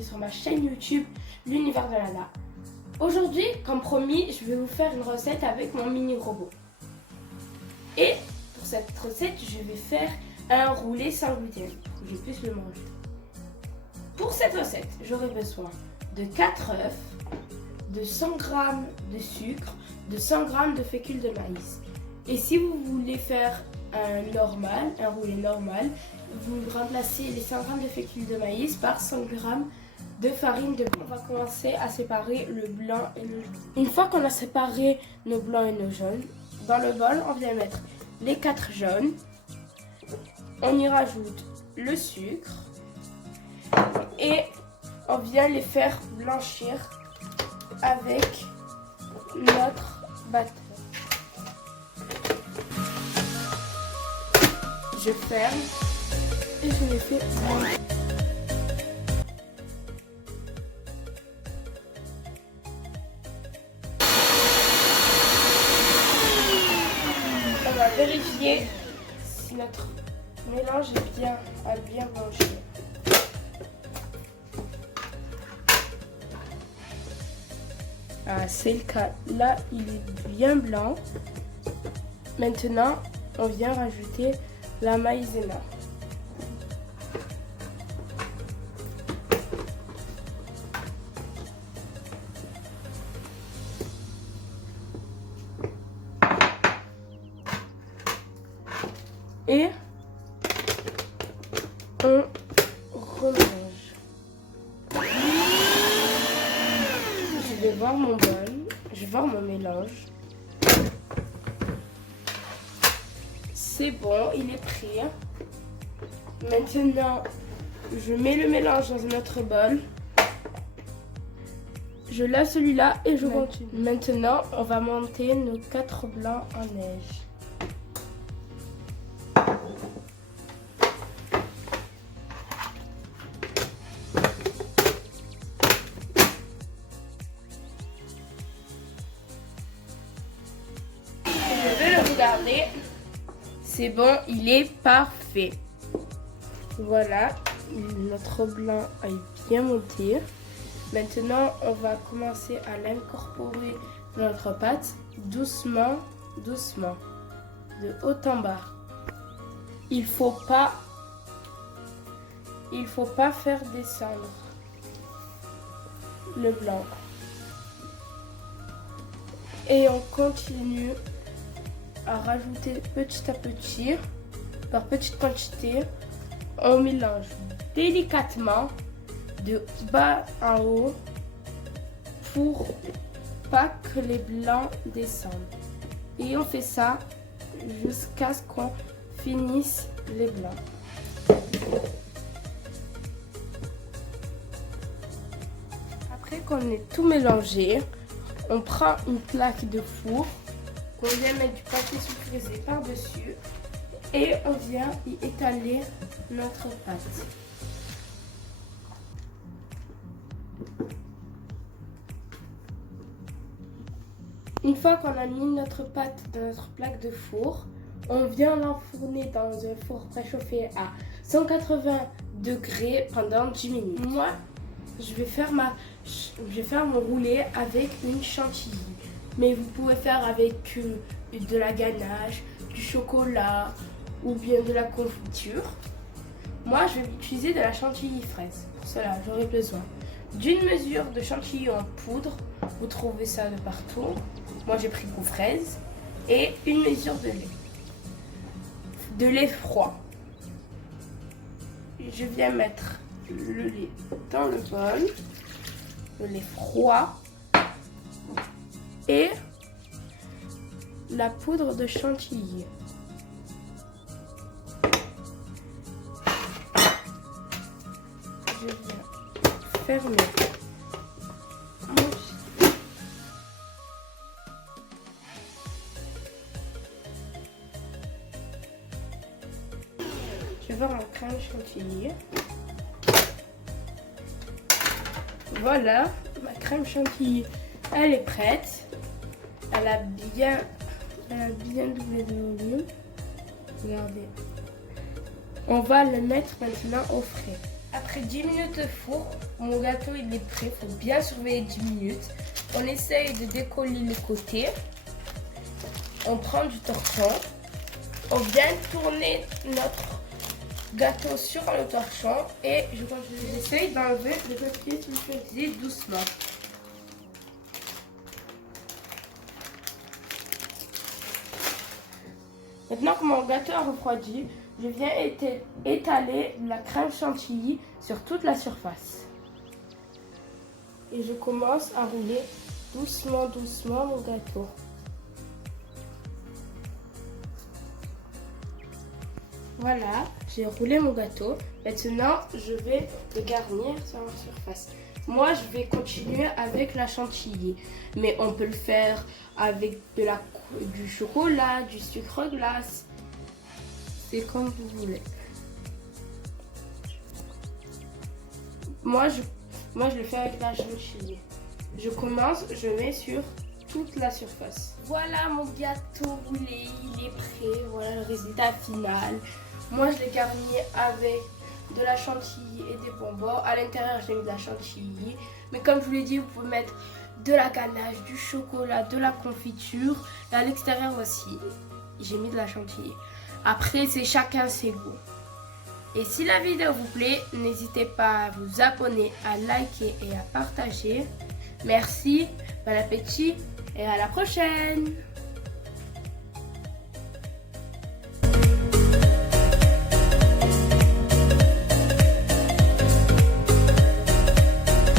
bienvenue sur ma chaîne YouTube L'Univers de Lana. Aujourd'hui, comme promis, je vais vous faire une recette avec mon mini robot. Et pour cette recette, je vais faire un roulé sans gluten pour que je puisse le manger. Pour cette recette, j'aurai besoin de 4 œufs, de 100 g de sucre, de 100 g de fécule de maïs. Et si vous voulez faire un roulé normal, vous remplacez les 100 g de fécule de maïs par 100 g de farine de blé. On va commencer à séparer le blanc et le jaune. Une fois qu'on a séparé nos blancs et nos jaunes, dans le bol, on vient mettre les 4 jaunes. On y rajoute le sucre et on vient les faire blanchir avec notre batteur. Je ferme et je les fais blanchir. On va vérifier si notre mélange a bien blanchi. Ah, c'est le cas. Là, il est bien blanc. Maintenant, on vient rajouter la maïzena. Et on remélange. Je vais voir mon bol, je vais voir mon mélange. C'est bon, il est prêt. Maintenant, je mets le mélange dans un autre bol. Je lave celui-là et je continue. Maintenant, on va monter nos 4 blancs en neige. Je vais le regarder. C'est bon, il est parfait. Voilà, notre blanc est bien monté. Maintenant, on va commencer à l'incorporer dans notre pâte doucement, doucement, de haut en bas. Il faut pas faire descendre le blanc. Et on continue à rajouter petit à petit, par petite quantité. On mélange délicatement de bas en haut pour pas que les blancs descendent. Et on fait ça jusqu'à ce qu'on finisse les blancs. Après qu'on ait tout mélangé, on prend une plaque de four. On vient mettre du papier sulfurisé par-dessus et on vient y étaler notre pâte. Une fois qu'on a mis notre pâte dans notre plaque de four, on vient l'enfourner dans un four préchauffé à 180 degrés pendant 10 minutes. Moi, je vais faire mon roulé avec une chantilly. Mais vous pouvez faire avec de la ganache, du chocolat ou bien de la confiture. Moi, je vais utiliser de la chantilly fraise. Pour cela, j'aurai besoin d'une mesure de chantilly en poudre. Vous trouvez ça de partout. Moi, j'ai pris goût fraise. Et une mesure de lait. De lait froid. Je viens mettre le lait dans le bol. Le lait froid. Et la poudre de chantilly. Je viens fermer mon filet. Je vais voir ma crème chantilly. Voilà, ma crème chantilly, elle est prête. Elle a bien doublé de volume. Regardez. On va le mettre maintenant au frais. Après 10 minutes de four, mon gâteau il est prêt. Il faut bien surveiller 10 minutes. On essaye de décoller les côtés. On prend du torchon. On vient tourner notre gâteau sur le torchon et je continue. J'essaye d'enlever le papier sulfurisé doucement. Maintenant que mon gâteau a refroidi, je viens étaler la crème chantilly sur toute la surface. Et je commence à rouler doucement, doucement mon gâteau. Voilà, j'ai roulé mon gâteau. Maintenant, je vais le garnir sur la surface. Moi, je vais continuer avec la chantilly. Mais on peut le faire avec du chocolat, du sucre glace. C'est comme vous voulez. Moi, je le fais avec la chantilly. Je commence, je mets sur toute la surface. Voilà mon gâteau roulé, il est prêt. Voilà le résultat final. Moi, je l'ai garni avec de la chantilly et des bonbons. À l'intérieur, j'ai mis de la chantilly. Mais comme je vous l'ai dit, vous pouvez mettre de la ganache, du chocolat, de la confiture. Et à l'extérieur aussi, j'ai mis de la chantilly. Après, c'est chacun ses goûts. Et si la vidéo vous plaît, n'hésitez pas à vous abonner, à liker et à partager. Merci, bon appétit et à la prochaine!